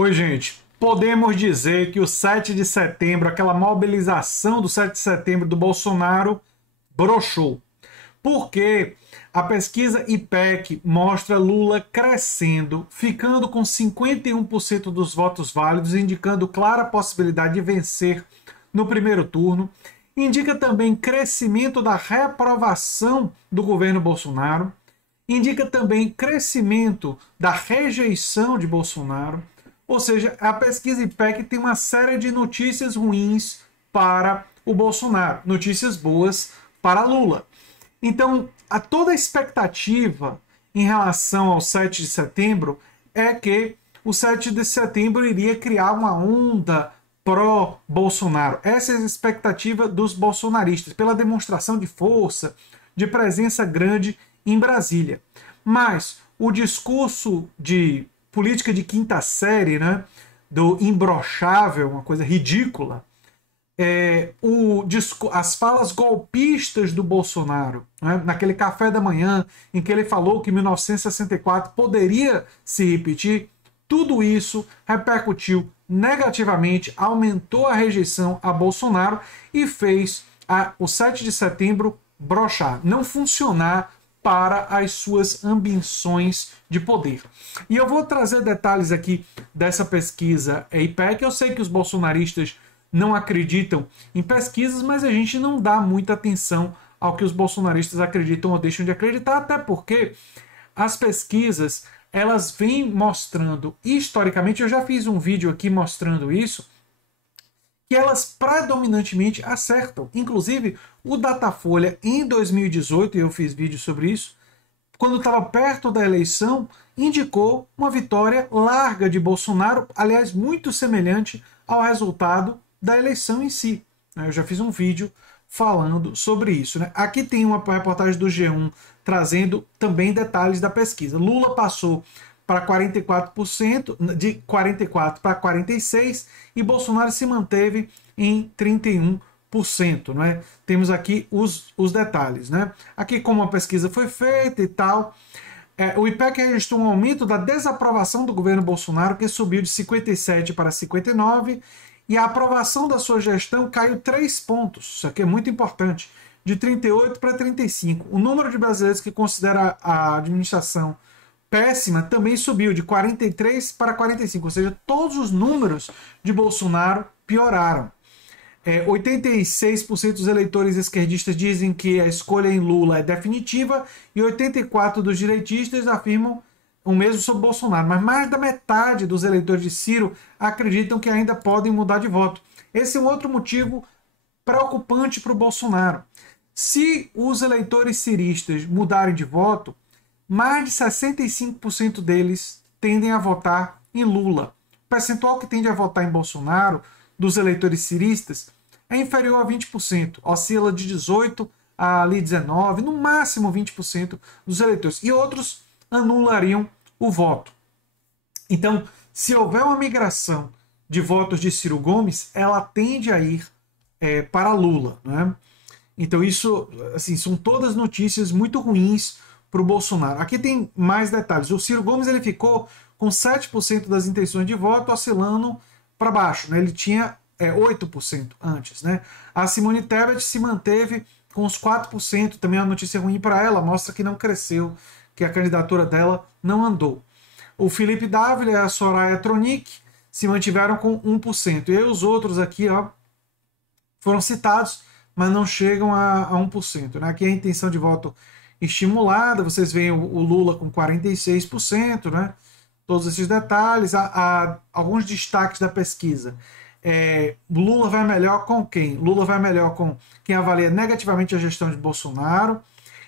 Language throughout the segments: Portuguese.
Oi, gente. Podemos dizer que o 7 de setembro, aquela mobilização do 7 de setembro do Bolsonaro, broxou. Porque a pesquisa IPEC mostra Lula crescendo, ficando com 51% dos votos válidos, indicando clara possibilidade de vencer no primeiro turno. Indica também crescimento da reprovação do governo Bolsonaro. Indica também crescimento da rejeição de Bolsonaro. Ou seja, a pesquisa IPEC tem uma série de notícias ruins para o Bolsonaro, notícias boas para Lula. Então, toda a expectativa em relação ao 7 de setembro é que o 7 de setembro iria criar uma onda pró-Bolsonaro. Essa é a expectativa dos bolsonaristas, pela demonstração de força, de presença grande em Brasília. Mas o discurso de política de quinta série, né, do imbrochável, uma coisa ridícula, as falas golpistas do Bolsonaro, né, naquele café da manhã em que ele falou que 1964 poderia se repetir, tudo isso repercutiu negativamente, aumentou a rejeição a Bolsonaro e fez o 7 de setembro brochar, não funcionar para as suas ambições de poder. E eu vou trazer detalhes aqui dessa pesquisa IPEC. Eu sei que os bolsonaristas não acreditam em pesquisas, mas a gente não dá muita atenção ao que os bolsonaristas acreditam ou deixam de acreditar, até porque as pesquisas, elas vêm mostrando, historicamente, eu já fiz um vídeo aqui mostrando isso, que elas predominantemente acertam. Inclusive, o Datafolha, em 2018, e eu fiz vídeo sobre isso, quando estava perto da eleição, indicou uma vitória larga de Bolsonaro, aliás, muito semelhante ao resultado da eleição em si. Eu já fiz um vídeo falando sobre isso. Aqui tem uma reportagem do G1 trazendo também detalhes da pesquisa. Lula passou para 44%, de 44% para 46%, e Bolsonaro se manteve em 31%. Né? Temos aqui os detalhes. Né? Aqui como a pesquisa foi feita e tal. O IPEC registrou um aumento da desaprovação do governo Bolsonaro, que subiu de 57% para 59%, e a aprovação da sua gestão caiu 3 pontos. Isso aqui é muito importante. De 38% para 35%. O número de brasileiros que considera a administração péssima também subiu de 43 para 45, ou seja, todos os números de Bolsonaro pioraram. 86% dos eleitores esquerdistas dizem que a escolha em Lula é definitiva e 84% dos direitistas afirmam o mesmo sobre Bolsonaro, mas mais da metade dos eleitores de Ciro acreditam que ainda podem mudar de voto. Esse é um outro motivo preocupante para o Bolsonaro. Se os eleitores ciristas mudarem de voto, mais de 65% deles tendem a votar em Lula. O percentual que tende a votar em Bolsonaro, dos eleitores ciristas, é inferior a 20%. Oscila de 18% a 19%, no máximo 20% dos eleitores. E outros anulariam o voto. Então, se houver uma migração de votos de Ciro Gomes, ela tende a ir para Lula. Né? Então, isso assim, são todas notícias muito ruins para o Bolsonaro. Aqui tem mais detalhes. O Ciro Gomes ele ficou com 7% das intenções de voto, oscilando para baixo. Né? Ele tinha 8% antes. Né? A Simone Tebet se manteve com os 4%. Também é uma notícia ruim para ela, mostra que não cresceu, que a candidatura dela não andou. O Felipe Dávila e a Soraya Tronic se mantiveram com 1%. E os outros aqui foram citados, mas não chegam a 1%. Né? Aqui a intenção de voto estimulada, vocês veem o Lula com 46%, né? Todos esses detalhes, há alguns destaques da pesquisa. Lula vai melhor com quem? Lula vai melhor com quem avalia negativamente a gestão de Bolsonaro.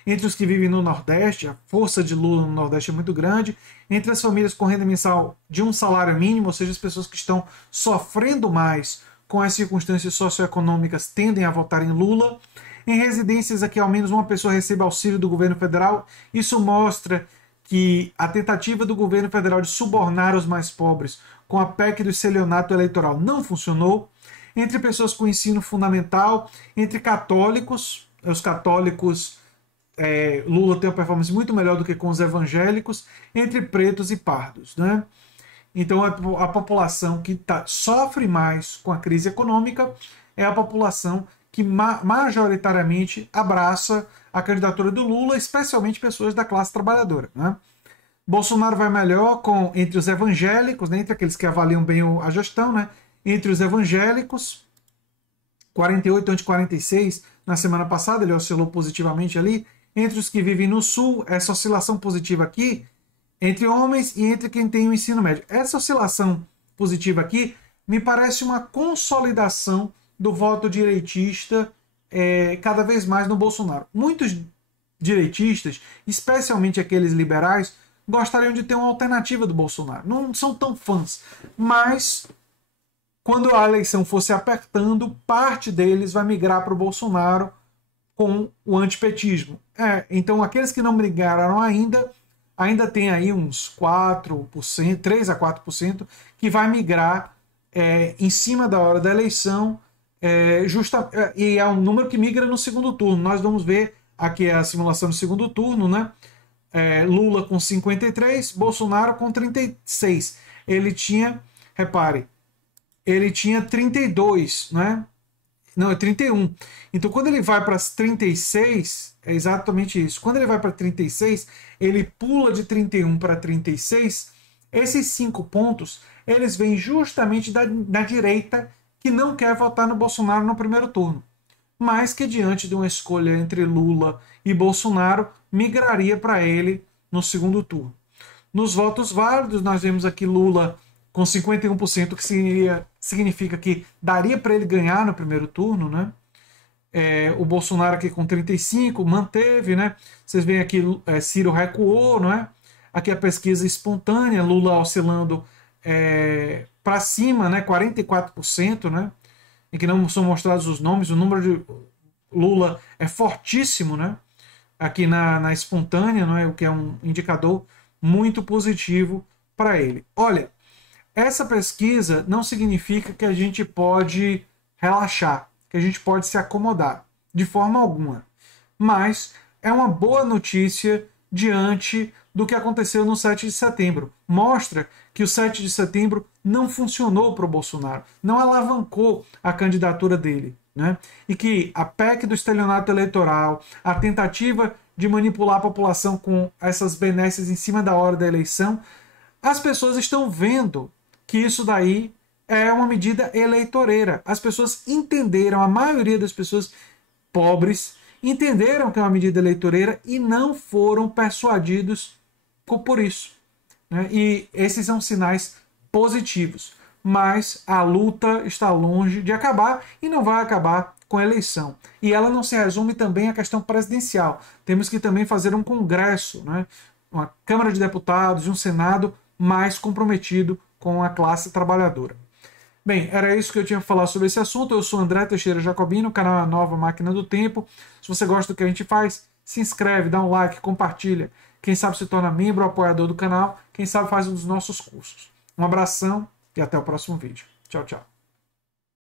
Entre os que vivem no Nordeste, a força de Lula no Nordeste é muito grande. Entre as famílias com renda mensal de um salário mínimo, ou seja, as pessoas que estão sofrendo mais com as circunstâncias socioeconômicas tendem a votar em Lula. Em residências a que ao menos uma pessoa receba auxílio do governo federal, isso mostra que a tentativa do governo federal de subornar os mais pobres com a PEC do estelionato eleitoral não funcionou. Entre pessoas com ensino fundamental, entre católicos, os católicos, Lula tem uma performance muito melhor do que com os evangélicos, entre pretos e pardos. Né? Então, a população que sofre mais com a crise econômica é a população que majoritariamente abraça a candidatura do Lula, especialmente pessoas da classe trabalhadora, né? Bolsonaro vai melhor entre os evangélicos, né, entre aqueles que avaliam bem a gestão, né, entre os evangélicos, 48 ante 46 na semana passada, ele oscilou positivamente ali. Entre os que vivem no Sul, essa oscilação positiva aqui, entre homens e entre quem tem o ensino médio. Essa oscilação positiva aqui me parece uma consolidação do voto direitista cada vez mais no Bolsonaro. Muitos direitistas, especialmente aqueles liberais, gostariam de ter uma alternativa do Bolsonaro. Não são tão fãs, mas quando a eleição for se apertando, parte deles vai migrar para o Bolsonaro com o antipetismo. Então aqueles que não migraram ainda tem aí uns 4%, 3 a 4%, que vai migrar em cima da hora da eleição, e é um número que migra no segundo turno. Nós vamos ver aqui a simulação do segundo turno, né? Lula com 53, Bolsonaro com 36. Ele tinha, repare, ele tinha 32, né? Não, é 31. Então, quando ele vai para as 36, é exatamente isso. Quando ele vai para 36, ele pula de 31 para 36. Esses 5 pontos, eles vêm justamente da direita, que não quer votar no Bolsonaro no primeiro turno, mas que diante de uma escolha entre Lula e Bolsonaro, migraria para ele no segundo turno. Nos votos válidos, nós vemos aqui Lula com 51%, que significa que daria para ele ganhar no primeiro turno, né? O Bolsonaro aqui com 35%, manteve, né? Vocês veem aqui, Ciro recuou, não é? Aqui a pesquisa espontânea, Lula oscilando para cima, né? 44%, né? Em que não são mostrados os nomes, o número de Lula é fortíssimo, né? Aqui na espontânea, não é? O que é um indicador muito positivo para ele. Olha, essa pesquisa não significa que a gente pode relaxar, que a gente pode se acomodar, de forma alguma. Mas é uma boa notícia diante do que aconteceu no 7 de setembro. Mostra que o 7 de setembro não funcionou para o Bolsonaro, não alavancou a candidatura dele, né? E que a PEC do estelionato eleitoral, a tentativa de manipular a população com essas benesses em cima da hora da eleição, as pessoas estão vendo que isso daí é uma medida eleitoreira. As pessoas entenderam, a maioria das pessoas pobres entenderam que é uma medida eleitoreira e não foram persuadidos por isso, né? E esses são sinais positivos. Mas a luta está longe de acabar e não vai acabar com a eleição. E ela não se resume também à questão presidencial. Temos que também fazer um Congresso, né? Uma Câmara de Deputados e um Senado mais comprometido com a classe trabalhadora. Bem, era isso que eu tinha para falar sobre esse assunto. Eu sou André Teixeira Jacobino, o canal é a Nova Máquina do Tempo. Se você gosta do que a gente faz, se inscreve, dá um like, compartilha. Quem sabe se torna membro ou apoiador do canal. Quem sabe faz um dos nossos cursos. Um abração e até o próximo vídeo. Tchau, tchau.